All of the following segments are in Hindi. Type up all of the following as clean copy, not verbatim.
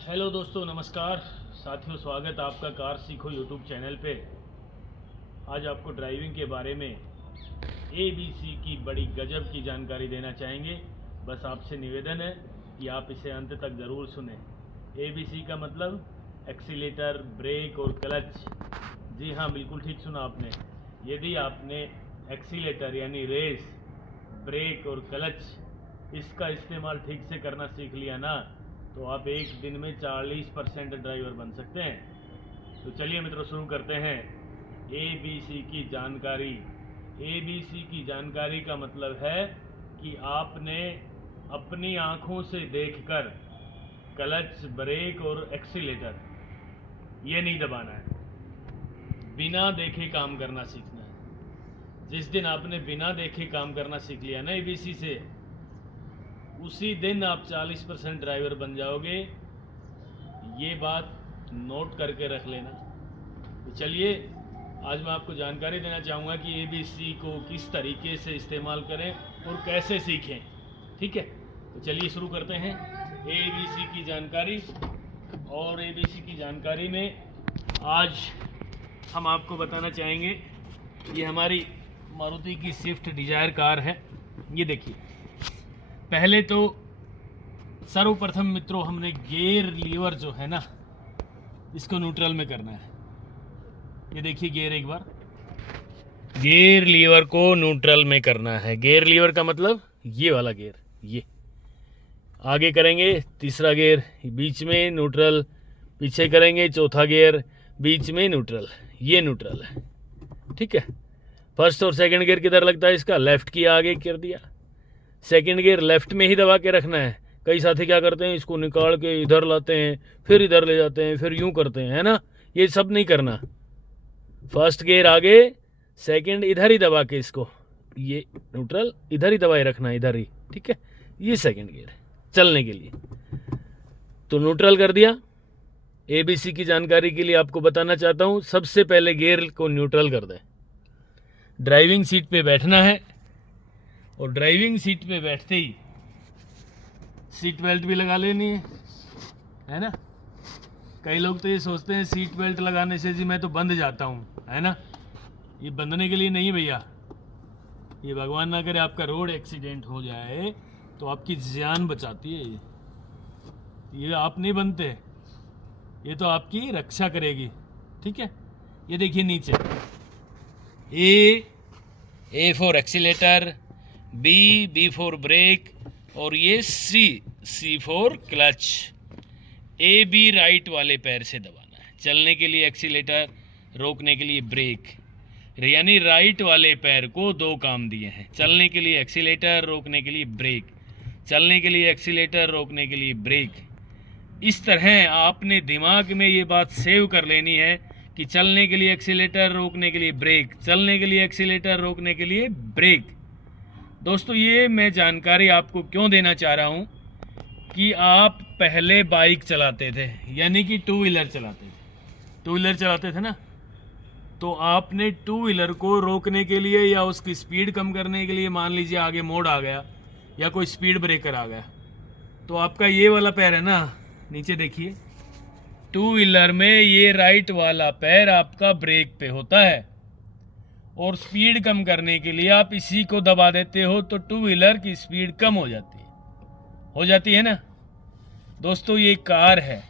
हेलो दोस्तों, नमस्कार साथियों। स्वागत है आपका कार सीखो यूट्यूब चैनल पे। आज आपको ड्राइविंग के बारे में ABC की बड़ी गजब की जानकारी देना चाहेंगे। बस आपसे निवेदन है कि आप इसे अंत तक ज़रूर सुने। ABC का मतलब एक्सीलेटर, ब्रेक और क्लच। जी हाँ, बिल्कुल ठीक सुना आपने। यदि आपने एक्सीलेटर यानी रेस, ब्रेक और क्लच इसका इस्तेमाल ठीक से करना सीख लिया ना, तो आप एक दिन में 40% ड्राइवर बन सकते हैं। तो चलिए मित्रों, शुरू करते हैं ABC की जानकारी। ABC की जानकारी का मतलब है कि आपने अपनी आंखों से देखकर क्लच, ब्रेक और एक्सीलेटर ये नहीं दबाना है, बिना देखे काम करना सीखना है। जिस दिन आपने बिना देखे काम करना सीख लिया ना ABC से, उसी दिन आप 40% ड्राइवर बन जाओगे। ये बात नोट करके रख लेना। तो चलिए, आज मैं आपको जानकारी देना चाहूँगा कि ABC को किस तरीके से इस्तेमाल करें और कैसे सीखें। ठीक है, तो चलिए शुरू करते हैं ABC की जानकारी। और ABC की जानकारी में आज हम आपको बताना चाहेंगे, ये हमारी मारुति की स्विफ्ट डिजायर कार है। ये देखिए, पहले तो सर्वप्रथम मित्रों हमने गियर लीवर जो है ना, इसको न्यूट्रल में करना है। ये देखिए गियर, एक बार गियर लीवर को न्यूट्रल में करना है। गियर लीवर का मतलब ये वाला गियर, ये आगे करेंगे तीसरा गियर बीच में न्यूट्रल, पीछे करेंगे चौथा गियर बीच में न्यूट्रल, ये न्यूट्रल है। ठीक है, फर्स्ट और सेकंड गियर किधर लगता है इसका, लेफ्ट की आगे कर दिया। सेकंड गियर लेफ्ट में ही दबा के रखना है। कई साथी क्या करते हैं, इसको निकाल के इधर लाते हैं, फिर इधर ले जाते हैं, फिर यूं करते हैं, है ना। ये सब नहीं करना। फर्स्ट गियर आगे, सेकंड इधर ही दबा के इसको, ये न्यूट्रल इधर ही दबाए रखना है, इधर ही। ठीक है, ये सेकंड गियर चलने के लिए। तो न्यूट्रल कर दिया। ABC की जानकारी के लिए आपको बताना चाहता हूं, सबसे पहले गियर को न्यूट्रल कर दें। ड्राइविंग सीट पे बैठना है और ड्राइविंग सीट पे बैठते ही सीट बेल्ट भी लगा लेनी है ना। कई लोग तो ये सोचते हैं सीट बेल्ट लगाने से जी मैं तो बंध जाता हूँ, है ना। ये बंधने के लिए नहीं भैया। ये भगवान ना करे आपका रोड एक्सीडेंट हो जाए तो आपकी जान बचाती है। ये आप नहीं बनते, ये तो आपकी रक्षा करेगी। ठीक है, ये देखिए नीचे A for accelerator, B for brake और ये C for clutch. B right वाले पैर से दबाना है। चलने के लिए एक्सीलेटर, रोकने के लिए ब्रेक, यानी राइट वाले पैर को दो काम दिए हैं। चलने के लिए एक्सीलेटर, रोकने के लिए ब्रेक। चलने के लिए एक्सीलेटर, रोकने के लिए ब्रेक। इस तरह आपने दिमाग में ये बात सेव कर लेनी है कि चलने के लिए एक्सीलेटर, रोकने के लिए ब्रेक, चलने के लिए एक्सीलेटर, रोकने के लिए ब्रेक। दोस्तों, ये मैं जानकारी आपको क्यों देना चाह रहा हूँ कि आप पहले बाइक चलाते थे, यानी कि टू व्हीलर चलाते थे ना, तो आपने टू व्हीलर को रोकने के लिए या उसकी स्पीड कम करने के लिए, मान लीजिए आगे मोड़ आ गया या कोई स्पीड ब्रेकर आ गया, तो आपका ये वाला पैर है ना, नीचे देखिए, टू व्हीलर में ये राइट वाला पैर आपका ब्रेक पे होता है और स्पीड कम करने के लिए आप इसी को दबा देते हो, तो टू व्हीलर की स्पीड कम हो जाती है ना। दोस्तों, ये कार है,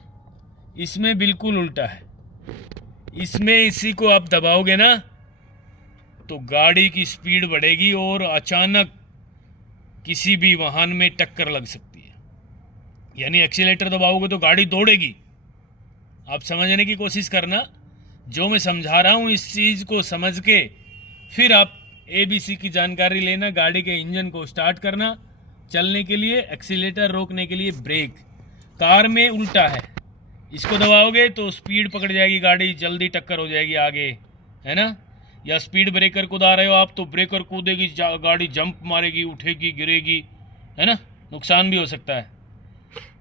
इसमें बिल्कुल उल्टा है। इसमें इसी को आप दबाओगे ना तो गाड़ी की स्पीड बढ़ेगी और अचानक किसी भी वाहन में टक्कर लग सकती है। यानी एक्सीलेटर दबाओगे तो गाड़ी दौड़ेगी। आप समझने की कोशिश करना, जो मैं समझा रहा हूं इस चीज को समझ के फिर आप ABC की जानकारी लेना। गाड़ी के इंजन को स्टार्ट करना, चलने के लिए एक्सीलेटर, रोकने के लिए ब्रेक। कार में उल्टा है, इसको दबाओगे तो स्पीड पकड़ जाएगी गाड़ी, जल्दी टक्कर हो जाएगी आगे, है ना। या स्पीड ब्रेकर कूदा रहे हो आप तो ब्रेकर कूदेगी, गाड़ी जंप मारेगी, उठेगी, गिरेगी, है ना, नुकसान भी हो सकता है।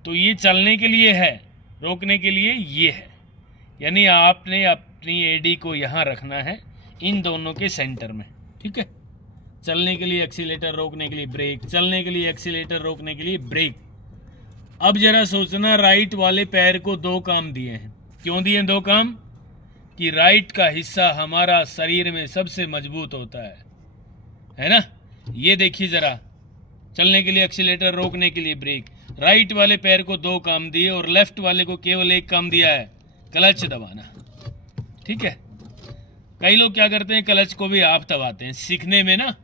तो ये चलने के लिए है, रोकने के लिए ये है। यानी आपने अपनी AD को यहाँ रखना है, इन दोनों के सेंटर में। ठीक है, चलने के लिए एक्सीलेटर, रोकने के लिए ब्रेक, चलने के लिए एक्सीलेटर, रोकने के लिए ब्रेक। अब जरा सोचना, राइट वाले पैर को 2 काम दिए हैं। क्यों दिए 2 काम? कि राइट का हिस्सा हमारा शरीर में सबसे मजबूत होता है ना। ये देखिए जरा, चलने के लिए एक्सीलेटर, रोकने के लिए ब्रेक। राइट वाले पैर को 2 काम दिए और लेफ्ट वाले को केवल 1 काम दिया है, क्लच दबाना। ठीक है, कई लोग क्या करते हैं, क्लच को भी आप दबाते हैं, सीखने में ना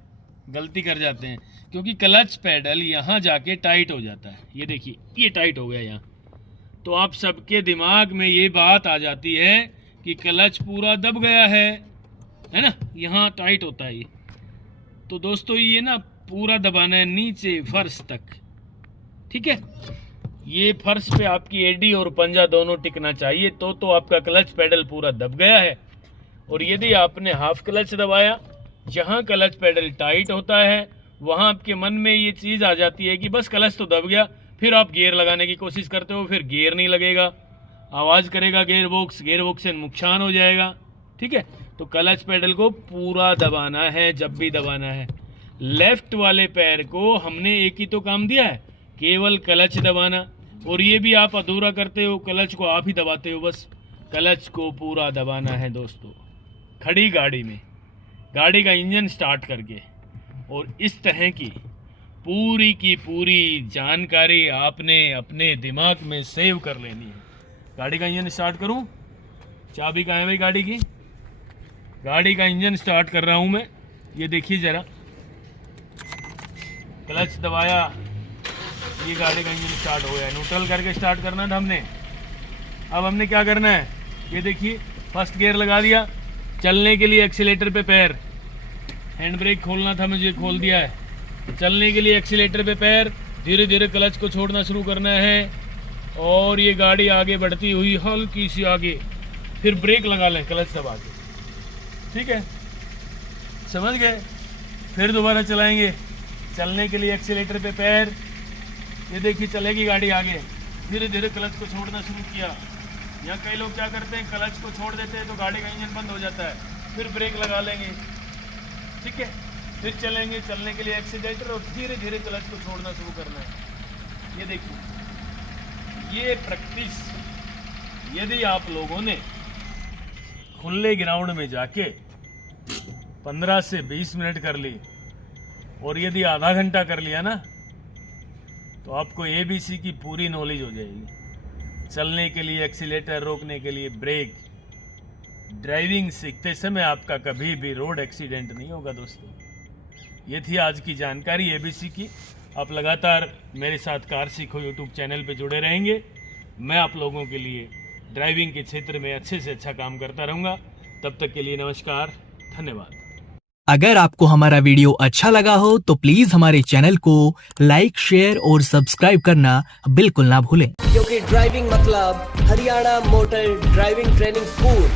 गलती कर जाते हैं, क्योंकि क्लच पैडल यहाँ जाके टाइट हो जाता है। ये देखिए, ये टाइट हो गया यहाँ, तो आप सबके दिमाग में ये बात आ जाती है कि क्लच पूरा दब गया है ना, यहाँ टाइट होता है ये। तो दोस्तों ये ना पूरा दबाना है नीचे फर्श तक। ठीक है, ये फर्श पे आपकी एडी और पंजा दोनों टिकना चाहिए, तो आपका क्लच पैडल पूरा दब गया है। और यदि आपने हाफ क्लच दबाया, जहाँ क्लच पैडल टाइट होता है, वहाँ आपके मन में ये चीज़ आ जाती है कि बस क्लच तो दब गया, फिर आप गियर लगाने की कोशिश करते हो, फिर गियर नहीं लगेगा, आवाज़ करेगा गियर बॉक्स से नुकसान हो जाएगा। ठीक है, तो क्लच पैडल को पूरा दबाना है जब भी दबाना है। लेफ्ट वाले पैर को हमने एक ही तो काम दिया है, केवल क्लच दबाना, और ये भी आप अधूरा करते हो, क्लच को आप ही दबाते हो, बस क्लच को पूरा दबाना है दोस्तों। खड़ी गाड़ी में गाड़ी का इंजन स्टार्ट करके, और इस तरह की पूरी जानकारी आपने अपने दिमाग में सेव कर लेनी है। गाड़ी का इंजन स्टार्ट करूं? चाबी कहाँ है भाई गाड़ी की? गाड़ी का इंजन स्टार्ट कर रहा हूं मैं। ये देखिए जरा, क्लच दबाया, ये गाड़ी का इंजन स्टार्ट हो गया। न्यूट्रल करके स्टार्ट करना था हमने। अब हमने क्या करना है, ये देखिए, फर्स्ट गियर लगा दिया, चलने के लिए एक्सीलेटर पे पैर, हैंड ब्रेक खोलना था मुझे, खोल दिया है। चलने के लिए एक्सीलेटर पे पैर, धीरे धीरे क्लच को छोड़ना शुरू करना है, और ये गाड़ी आगे बढ़ती हुई हल्की सी आगे, फिर ब्रेक लगा लें क्लच दबा के। ठीक है, समझ गए? फिर दोबारा चलाएंगे, चलने के लिए एक्सीलेटर पे पैर, ये देखिए चलेगी गाड़ी आगे, धीरे धीरे क्लच को छोड़ना शुरू किया। यहाँ कई लोग क्या करते हैं, क्लच को छोड़ देते हैं तो गाड़ी का इंजन बंद हो जाता है, फिर ब्रेक लगा लेंगे। ठीक है, फिर चलेंगे, चलने के लिए एक्सीलेटर, और धीरे धीरे क्लच को छोड़ना शुरू करना है। ये देखिए, ये प्रैक्टिस यदि आप लोगों ने खुले ग्राउंड में जाके 15 से 20 मिनट कर ली, और यदि आधा घंटा कर लिया ना, तो आपको ABC की पूरी नॉलेज हो जाएगी। चलने के लिए एक्सीलेटर, रोकने के लिए ब्रेक। ड्राइविंग सीखते समय आपका कभी भी रोड एक्सीडेंट नहीं होगा दोस्तों। ये थी आज की जानकारी ABC की। आप लगातार मेरे साथ कार सीखो यूट्यूब चैनल पे जुड़े रहेंगे। मैं आप लोगों के लिए ड्राइविंग के क्षेत्र में अच्छे से अच्छा काम करता रहूँगा। तब तक के लिए नमस्कार, धन्यवाद। अगर आपको हमारा वीडियो अच्छा लगा हो तो प्लीज हमारे चैनल को लाइक, शेयर और सब्सक्राइब करना बिल्कुल ना भूलें, क्योंकि ड्राइविंग मतलब Haryana motor driving training school.